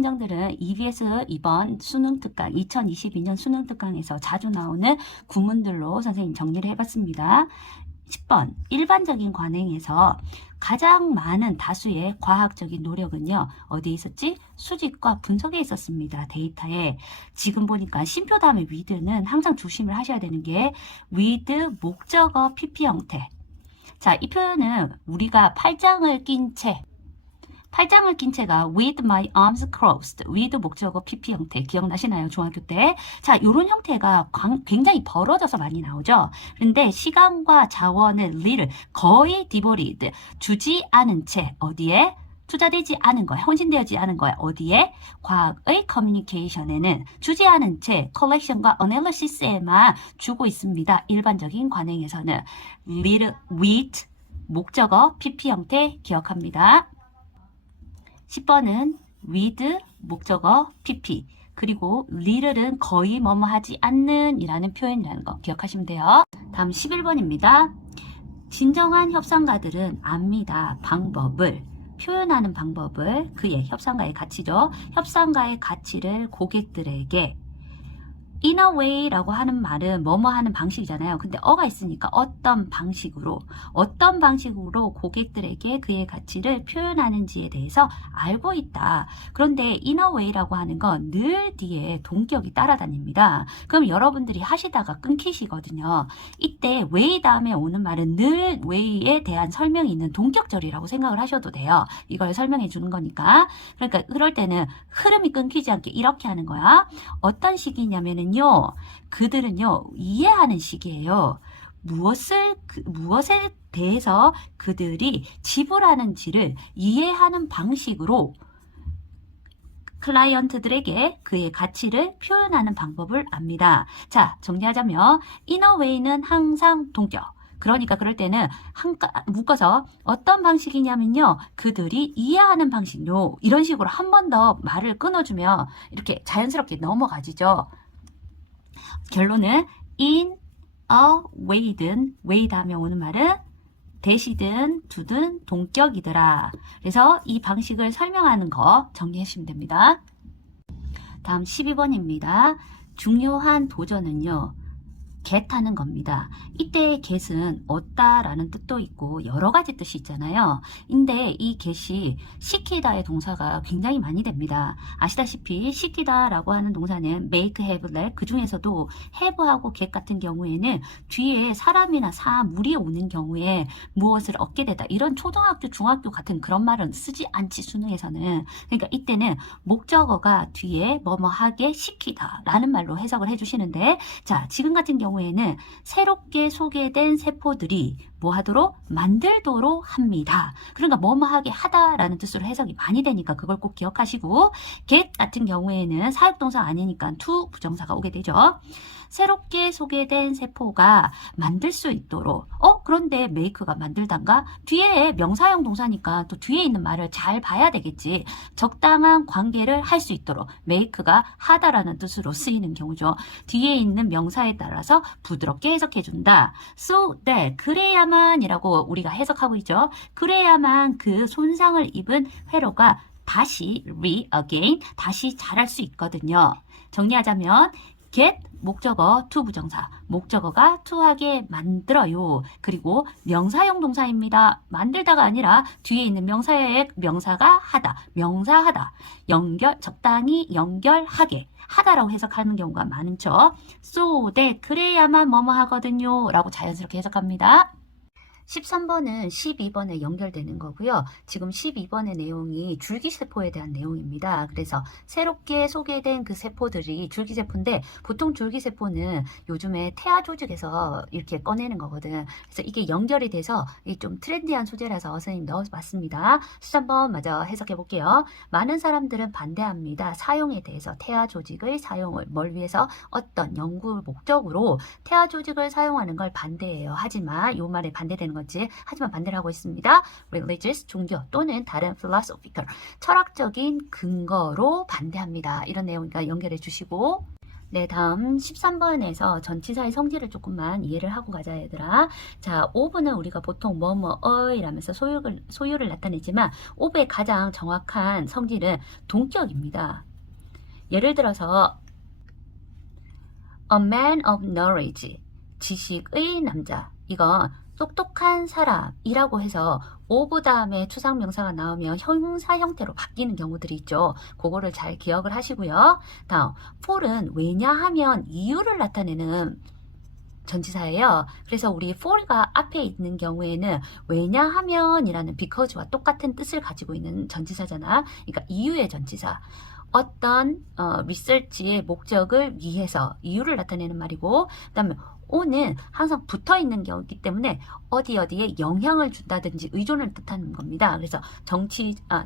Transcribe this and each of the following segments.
문장들은 EBS 이번 수능 특강 2022년 수능 특강에서 자주 나오는 구문들로 선생님 정리를 해봤습니다. 10번 일반적인 관행에서 가장 많은 다수의 과학적인 노력은요. 어디에 있었지? 수집과 분석에 있었습니다. 데이터에. 지금 보니까 쉼표 다음에 with는 항상 조심을 하셔야 되는 게 with 목적어 PP 형태. 자, 이 표현은 우리가 팔짱을 낀 채가 with my arms crossed, with 목적어 PP 형태 기억나시나요? 중학교 때. 자, 이런 형태가 굉장히 벌어져서 많이 나오죠. 그런데 시간과 자원을 거의 devoted, 주지 않은 채 어디에? 투자되지 않은 거야. 헌신되지 않은 거야. 어디에? 과학의 커뮤니케이션에는 주지 않은 채 컬렉션과 어널리시스에만 주고 있습니다. 일반적인 관행에서는 lead with 목적어 PP 형태 기억합니다. 10번은 with 목적어 PP 그리고 little은 거의 뭐뭐 하지 않는 이라는 표현이라는 거 기억하시면 돼요. 다음 11번입니다. 진정한 협상가들은 압니다. 방법을 표현하는 방법을 그의 협상가의 가치죠. 협상가의 가치를 고객들에게 in a way 라고 하는 말은 뭐뭐 하는 방식이잖아요. 근데 어가 있으니까 어떤 방식으로 고객들에게 그의 가치를 표현하는지에 대해서 알고 있다. 그런데 in a way 라고 하는 건 늘 뒤에 동격이 따라다닙니다. 그럼 여러분들이 하시다가 끊기시거든요. 이때 way 다음에 오는 말은 늘 way에 대한 설명이 있는 동격절이라고 생각을 하셔도 돼요. 이걸 설명해 주는 거니까. 그러니까 그럴 때는 흐름이 끊기지 않게 이렇게 하는 거야. 어떤 식이냐면은 그들은요 이해하는 식이에요. 무엇에 대해서 그들이 지불하는지를 이해하는 방식으로 클라이언트들에게 그의 가치를 표현하는 방법을 압니다. 자, 정리하자면 in a way는 항상 동격. 그러니까 그럴 때는 묶어서 어떤 방식이냐면요. 그들이 이해하는 방식요. 이런 식으로 한 번 더 말을 끊어주면 이렇게 자연스럽게 넘어가지죠. 결론은 in a way든 way 다음에 오는 말은 대시든 두든 동격이더라. 그래서 이 방식을 설명하는 거 정리해 주시면 됩니다. 다음 12번입니다. 중요한 도전은요. get하는 겁니다. 이때의 get은 얻다라는 뜻도 있고 여러 가지 뜻이 있잖아요. 근데 이 get이 시키다의 동사가 굉장히 많이 됩니다. 아시다시피 시키다라고 하는 동사는 make, have, let 그 중에서도 have하고 get 같은 경우에는 뒤에 사람이나 물이 오는 경우에 무엇을 얻게 되다 이런 초등학교, 중학교 같은 그런 말은 쓰지 않지 수능에서는. 그러니까 이때는 목적어가 뒤에 뭐뭐 하게 시키다 라는 말로 해석을 해주시는데 자 지금 같은 경우에는 새롭게 소개된 세포들이 뭐 하도록? 만들도록 합니다. 그러니까 뭐뭐 하게 하다라는 뜻으로 해석이 많이 되니까 그걸 꼭 기억하시고 get 같은 경우에는 사역동사 아니니까 to 부정사가 오게 되죠. 새롭게 소개된 세포가 만들 수 있도록 그런데 make가 만들단가? 뒤에 명사형 동사니까 또 뒤에 있는 말을 잘 봐야 되겠지. 적당한 관계를 할 수 있도록 make가 하다라는 뜻으로 쓰이는 경우죠. 뒤에 있는 명사에 따라서 부드럽게 해석해준다. So that 그래야만 이라고 우리가 해석하고 있죠. 그래야만 그 손상을 입은 회로가 다시 again 다시 자랄 수 있거든요. 정리하자면 get 목적어 to 부정사 목적어가 to하게 만들어요. 그리고 명사형 동사입니다. 만들다가 아니라 뒤에 있는 명사가 하다 명사하다 적당히 연결하게 하다라고 해석하는 경우가 많죠. so that 그래야만 뭐뭐 하거든요 라고 자연스럽게 해석합니다. 13번은 12번에 연결되는 거고요. 지금 12번의 내용이 줄기세포에 대한 내용입니다. 그래서 새롭게 소개된 그 세포들이 줄기세포인데 보통 줄기세포는 요즘에 태아 조직에서 이렇게 꺼내는 거거든. 그래서 이게 연결이 돼서 좀 트렌디한 소재라서 선생님 넣어봤습니다. 13번 마저 해석해 볼게요. 많은 사람들은 반대합니다. 사용에 대해서 태아 조직의 사용을 뭘 위해서 어떤 연구 목적으로 태아 조직을 사용하는 걸 반대해요. 하지만 이 말에 반대되는 건 하지만 반대를 하고 있습니다. religious, 종교 또는 다른 philosophical, 철학적인 근거로 반대합니다. 이런 내용이니까 연결해 주시고 네, 다음 13번에서 전치사의 성질을 조금만 이해를 하고 가자, 얘들아. 자, of는 우리가 보통 이라면서 소유를 나타내지만 of의 가장 정확한 성질은 동격입니다. 예를 들어서 a man of knowledge, 지식의 남자. 이건 똑똑한 사람이라고 해서 of 다음에 추상명사가 나오면 형사 형태로 바뀌는 경우들이 있죠. 그거를 잘 기억을 하시고요. 다음, for은 왜냐하면 이유를 나타내는 전치사예요. 그래서 우리 for가 앞에 있는 경우에는 왜냐하면이라는 because와 똑같은 뜻을 가지고 있는 전치사잖아. 그러니까 이유의 전치사. 어떤 리서치의 목적을 위해서 이유를 나타내는 말이고, 그 다음에 o는 항상 붙어 있는 경우이기 때문에 어디에 영향을 준다든지 의존을 뜻하는 겁니다. 그래서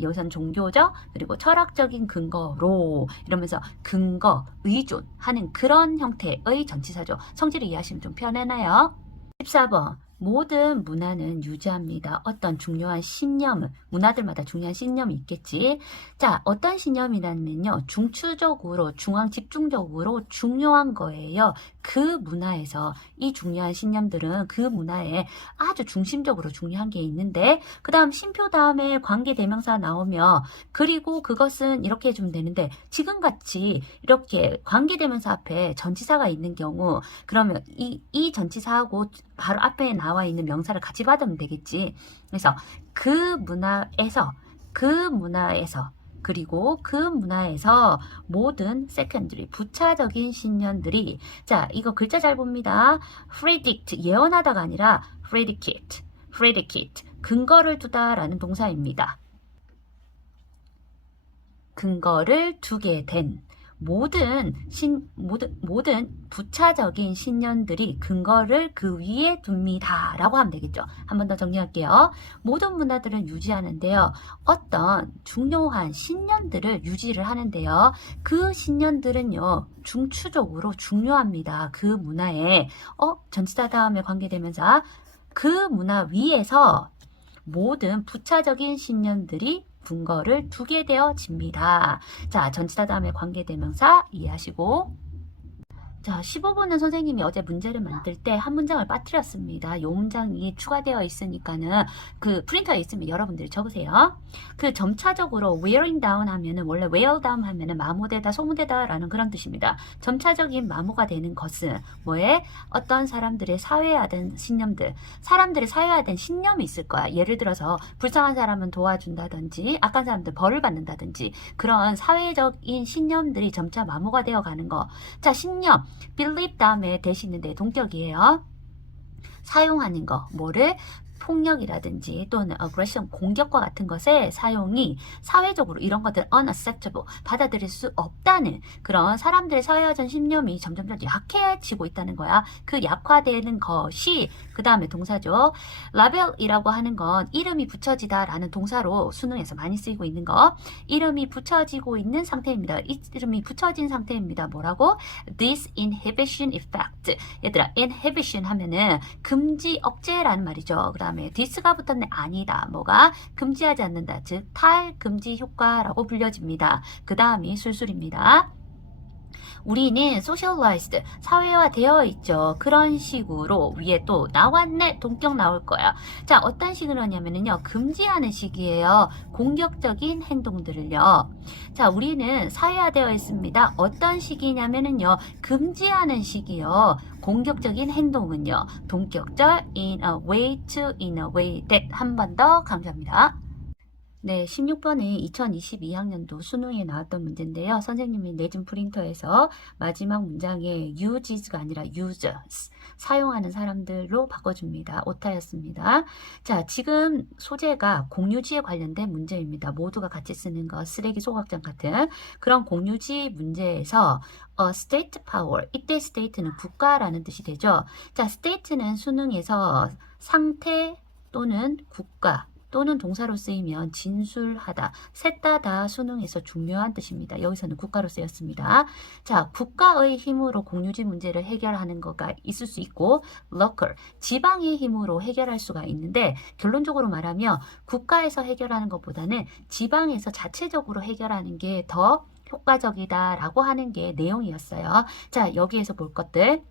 여기서는 종교적 그리고 철학적인 근거로 이러면서 근거, 의존하는 그런 형태의 전치사죠. 성질을 이해하시면 좀 편하나요? 14번. 모든 문화는 유지합니다. 어떤 중요한 신념을, 문화들마다 중요한 신념이 있겠지. 자, 어떤 신념이라면요, 중추적으로, 집중적으로 중요한 거예요. 그 문화에서 이 중요한 신념들은 그 문화에 아주 중심적으로 중요한 게 있는데, 그 다음 쉼표 다음에 관계대명사 나오면, 그리고 그것은 이렇게 해주면 되는데, 지금같이 이렇게 관계대명사 앞에 전치사가 있는 경우, 그러면 이 전치사하고 바로 앞에 나와 있는 명사를 같이 받으면 되겠지. 그래서 그 문화에서 그리고 그 문화에서 모든 secondary 부차적인 신념들이, 자, 이거 글자 잘 봅니다. predict 예언하다가 아니라 predicate 근거를 두다라는 동사입니다. 근거를 두게 된 모든 부차적인 신념들이 근거를 그 위에 둡니다 라고 하면 되겠죠. 한 번 더 정리할게요. 모든 문화들은 유지하는데요, 어떤 중요한 신념들을 유지를 하는데요, 그 신념들은요 중추적으로 중요합니다. 그 문화에 전치사 다음에 관계대명사, 그 문화 위에서 모든 부차적인 신념들이 근거를 두게 되어집니다. 자, 전치사 다음에 관계대명사 이해하시고, 자, 15번은 선생님이 어제 문제를 만들 때 한 문장을 빠뜨렸습니다. 이 문장이 추가되어 있으니까는 그 프린터에 있으면 여러분들이 적으세요. 그 점차적으로 wearing down 하면은 원래 wear down 하면은 마모되다, 소모되다 라는 그런 뜻입니다. 점차적인 마모가 되는 것은 뭐에? 어떤 사람들의 사회화된 신념들, 사람들의 사회화된 신념이 있을 거야. 예를 들어서 불쌍한 사람은 도와준다든지, 악한 사람들 벌을 받는다든지, 그런 사회적인 신념들이 점차 마모가 되어 가는 거. 자, 신념 believe 다음에 대시는데 동격이에요. 사용하는 거, 뭐를? 폭력이라든지 또는 aggression, 공격과 같은 것의 사용이 사회적으로 이런 것들 unacceptable, 받아들일 수 없다는 그런 사람들의 사회화된 신념이 점점 약해지고 있다는 거야. 그 약화되는 것이 그 다음에 동사죠. label이라고 하는 건 이름이 붙여지다 라는 동사로 수능에서 많이 쓰이고 있는 거. 이름이 붙여지고 있는 상태입니다. 이름이 붙여진 상태입니다. 뭐라고? disinhibition effect. 얘들아, inhibition 하면은 금지, 억제라는 말이죠. 그 다음에 this가 붙었네. 아니다. 뭐가? 금지하지 않는다. 즉 탈금지 효과라고 불려집니다. 그 다음이 술술입니다. 우리는 socialized, 사회화되어 있죠. 그런 식으로 위에 또 나왔네, 동격 나올 거야. 자, 어떤 식으로 하냐면요, 금지하는 식이에요. 공격적인 행동들을요. 자, 우리는 사회화되어 있습니다. 어떤 식이냐면요, 금지하는 식이요. 공격적인 행동은요, 동격절 in a way to, in a way that. 한 번 더 감사합니다. 네, 16번은 2022학년도 수능에 나왔던 문제인데요. 선생님이 내준 프린터에서 마지막 문장에 uses가 아니라 users, 사용하는 사람들로 바꿔줍니다. 오타였습니다. 자, 지금 소재가 공유지에 관련된 문제입니다. 모두가 같이 쓰는 거, 쓰레기 소각장 같은 그런 공유지 문제에서 state power, 이때 state는 국가라는 뜻이 되죠. 자, state는 수능에서 상태 또는 국가 또는 동사로 쓰이면 진술하다, 셋 다 수능에서 중요한 뜻입니다. 여기서는 국가로 쓰였습니다. 자, 국가의 힘으로 공유지 문제를 해결하는 거가 있을 수 있고, local, 지방의 힘으로 해결할 수가 있는데, 결론적으로 말하면 국가에서 해결하는 것보다는 지방에서 자체적으로 해결하는 게 더 비효과적이다라고 하는 게 내용이었어요. 자, 여기에서 볼 것들.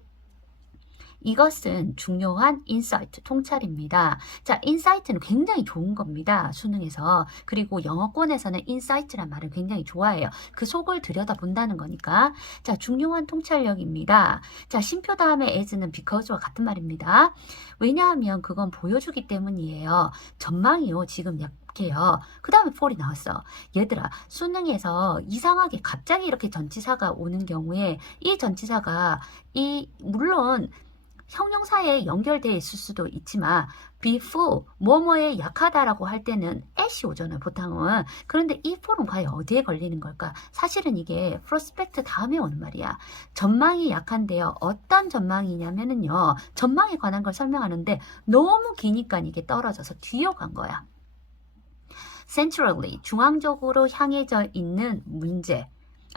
이것은 중요한 인사이트, 통찰입니다. 자, 인사이트는 굉장히 좋은 겁니다. 수능에서. 그리고 영어권에서는 인사이트란 말을 굉장히 좋아해요. 그 속을 들여다본다는 거니까. 자, 중요한 통찰력입니다. 자, 쉼표 다음에 as는 because와 같은 말입니다. 왜냐하면 그건 보여주기 때문이에요. 전망이요. 지금 약해요. 그 다음에 fal이 나왔어. 얘들아, 수능에서 이상하게 갑자기 이렇게 전치사가 오는 경우에 이 전치사가 물론 형용사에 연결되어 있을 수도 있지만 before 뭐뭐에 약하다라고 할 때는 at이 오잖아요, 보통은. 그런데 이 for은 과연 어디에 걸리는 걸까? 사실은 이게 prospect 다음에 오는 말이야. 전망이 약한데요. 어떤 전망이냐면은요. 전망에 관한 걸 설명하는데 너무 기니까 이게 떨어져서 뒤에 간 거야. centrally, 중앙적으로 향해져 있는 문제,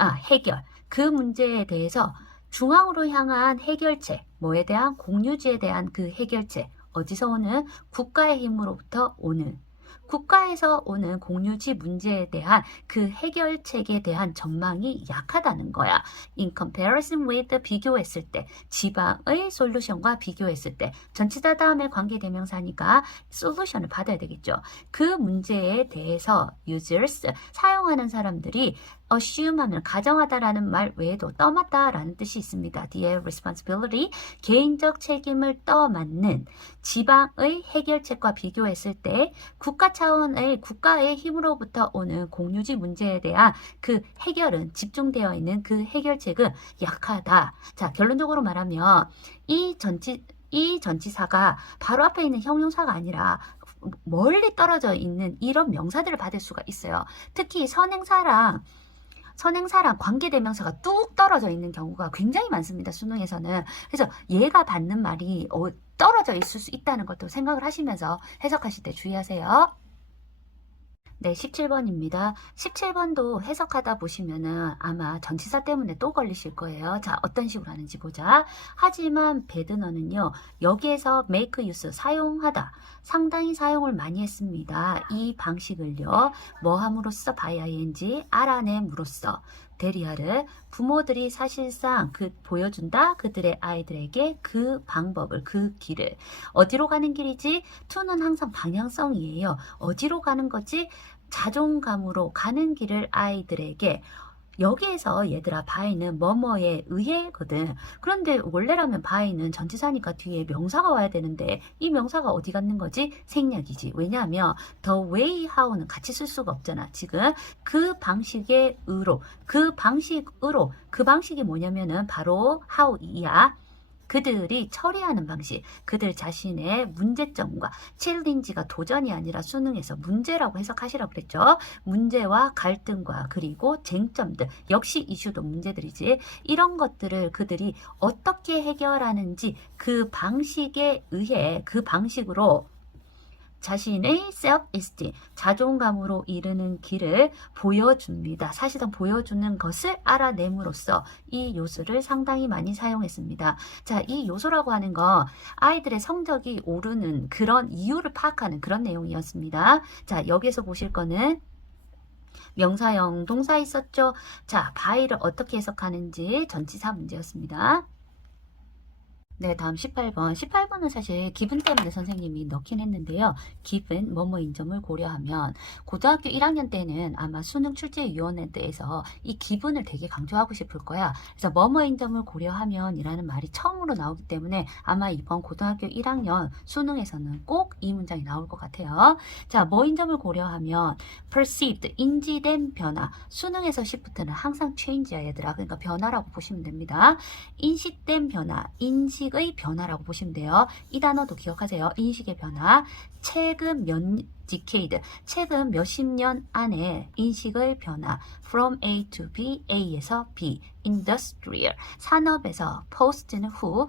해결. 그 문제에 대해서 중앙으로 향한 해결책, 뭐에 대한 공유지에 대한 그 해결책, 어디서 오는? 국가의 힘으로부터 오는, 국가에서 오는 공유지 문제에 대한 그 해결책에 대한 전망이 약하다는 거야. In comparison with, 비교했을 때, 지방의 솔루션과 비교했을 때, 전치사 다음에 관계대명사니까 솔루션을 받아야 되겠죠. 그 문제에 대해서 users, 사용하는 사람들이 assume 하면 가정하다라는 말 외에도 떠맡다라는 뜻이 있습니다. 뒤에 responsibility, 개인적 책임을 떠맡는 지방의 해결책과 비교했을 때 국가 차원의 국가의 힘으로부터 오는 공유지 문제에 대한 그 해결은 집중되어 있는 그 해결책은 약하다. 자, 결론적으로 말하면 이 전치사가 바로 앞에 있는 형용사가 아니라 멀리 떨어져 있는 이런 명사들을 받을 수가 있어요. 특히 선행사랑 관계대명사가 뚝 떨어져 있는 경우가 굉장히 많습니다. 수능에서는. 그래서 얘가 받는 말이 떨어져 있을 수 있다는 것도 생각을 하시면서 해석하실 때 주의하세요. 네, 17번입니다. 17번도 해석하다 보시면은 아마 전치사 때문에 또 걸리실 거예요. 자, 어떤 식으로 하는지 보자. 하지만 배드너는요, 여기에서 make use, 사용하다. 상당히 사용을 많이 했습니다. 이 방식을요, 뭐 함으로써 by ing, 알아냄으로써. 대리하를 부모들이 사실상 보여준다. 그들의 아이들에게 그 방법을, 그 길을. 어디로 가는 길이지? to는 항상 방향성이에요. 어디로 가는 거지? 자존감으로 가는 길을 아이들에게. 여기에서 얘들아 by는 뭐뭐에 의해거든. 그런데 원래라면 by는 전치사니까 뒤에 명사가 와야 되는데 이 명사가 어디 갔는 거지? 생략이지. 왜냐하면 the way, how는 같이 쓸 수가 없잖아. 지금 그 방식의 의로, 그 방식이 뭐냐면은 바로 how이야. 그들이 처리하는 방식, 그들 자신의 문제점과 챌린지가 도전이 아니라 수능에서 문제라고 해석하시라고 그랬죠. 문제와 갈등과 그리고 쟁점들, 역시 이슈도 문제들이지. 이런 것들을 그들이 어떻게 해결하는지 그 방식에 의해, 그 방식으로 자신의 self-esteem, 자존감으로 이르는 길을 보여줍니다. 사실상 보여주는 것을 알아냄으로써 이 요소를 상당히 많이 사용했습니다. 자, 이 요소라고 하는 건 아이들의 성적이 오르는 그런 이유를 파악하는 그런 내용이었습니다. 자, 여기에서 보실 거는 명사형 동사 있었죠? 자, by를 어떻게 해석하는지 전치사 문제였습니다. 네, 다음 18번. 18번은 사실 기분 때문에 선생님이 넣긴 했는데요. 기분, 뭐뭐인 점을 고려하면 고등학교 1학년 때는 아마 수능 출제위원회에서 이 기분을 되게 강조하고 싶을 거야. 그래서 뭐뭐인 점을 고려하면 이라는 말이 처음으로 나오기 때문에 아마 이번 고등학교 1학년 수능에서는 꼭 이 문장이 나올 것 같아요. 자, 뭐인 점을 고려하면 perceived, 인지된 변화. 수능에서 시프트는 항상 change야, 얘들아. 그러니까 변화라고 보시면 됩니다. 인식된 변화, 인식의 변화라고 보시면 돼요. 이 단어도 기억하세요. 인식의 변화. 최근 몇 decade, 최근 몇십 년 안에 인식의 변화. From A to B, A에서 B. Industrial, 산업에서 post는 후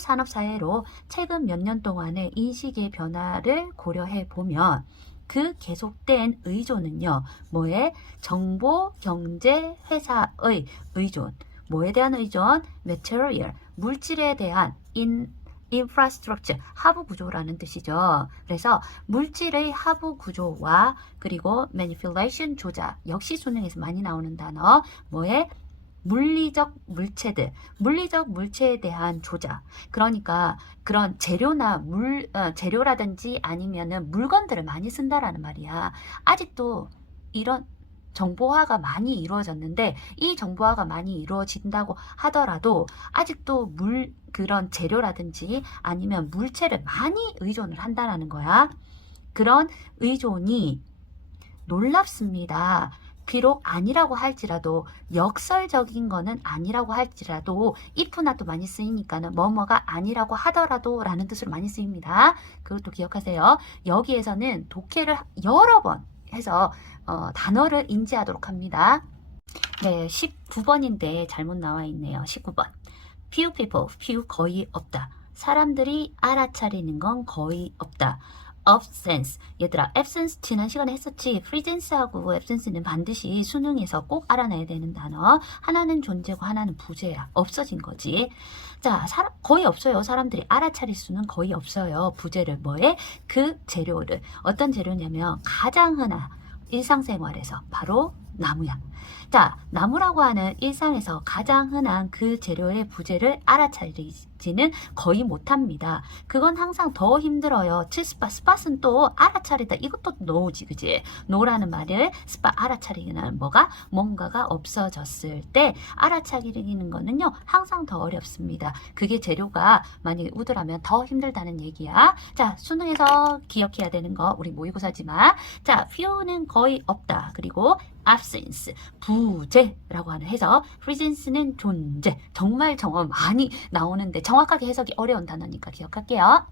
산업사회로 최근 몇 년 동안의 인식의 변화를 고려해 보면 그 계속된 의존은요, 뭐에? 정보, 경제, 회사의 의존. 뭐에 대한 의존? material, 물질에 대한 infrastructure, 하부 구조라는 뜻이죠. 그래서 물질의 하부 구조와 그리고 manipulation, 조작, 역시 수능에서 많이 나오는 단어, 뭐에? 물리적 물체들, 물리적 물체에 대한 조작. 그러니까 그런 재료나 재료라든지 아니면은 물건들을 많이 쓴다라는 말이야. 아직도 이런 정보화가 많이 이루어졌는데 이 정보화가 많이 이루어진다고 하더라도 아직도 그런 재료라든지 아니면 물체를 많이 의존을 한다라는 거야. 그런 의존이 놀랍습니다. 비록 아니라고 할지라도 역설적인 거는 아니라고 할지라도 if나 또 많이 쓰이니까는 뭐뭐가 아니라고 하더라도 라는 뜻으로 많이 쓰입니다. 그것도 기억하세요. 여기에서는 독해를 여러 번 해서 단어를 인지하도록 합니다. 네, 19번인데 잘못 나와 있네요. 19번. Few people, few 거의 없다. 사람들이 알아차리는 건 거의 없다. absence. 얘들아, absence 지난 시간에 했었지. presence하고 absence는 반드시 수능에서 꼭 알아내야 되는 단어. 하나는 존재고 하나는 부재야. 없어진 거지. 자, 거의 없어요. 사람들이 알아차릴 수는 거의 없어요. 부재를 뭐에? 그 재료를. 어떤 재료냐면 가장 흔한 일상생활에서 바로 나무야. 자, 나무라고 하는 일상에서 가장 흔한 그 재료의 부재를 알아차리지는 거의 못합니다. 그건 항상 더 힘들어요. 스팟은 또 알아차리다. 이것도 노지, 그지? 노라는 말을 스팟 알아차리기는 뭐가? 뭔가가 없어졌을 때 알아차리는 거는요, 항상 더 어렵습니다. 그게 재료가 만약에 우드라면 더 힘들다는 얘기야. 자, 수능에서 기억해야 되는 거 우리 모의고사지만, 자, few는 거의 없다. 그리고 absence, 부재라고 하는 해석. presence는 존재. 정말 많이 나오는데 정확하게 해석이 어려운 단어니까 기억할게요.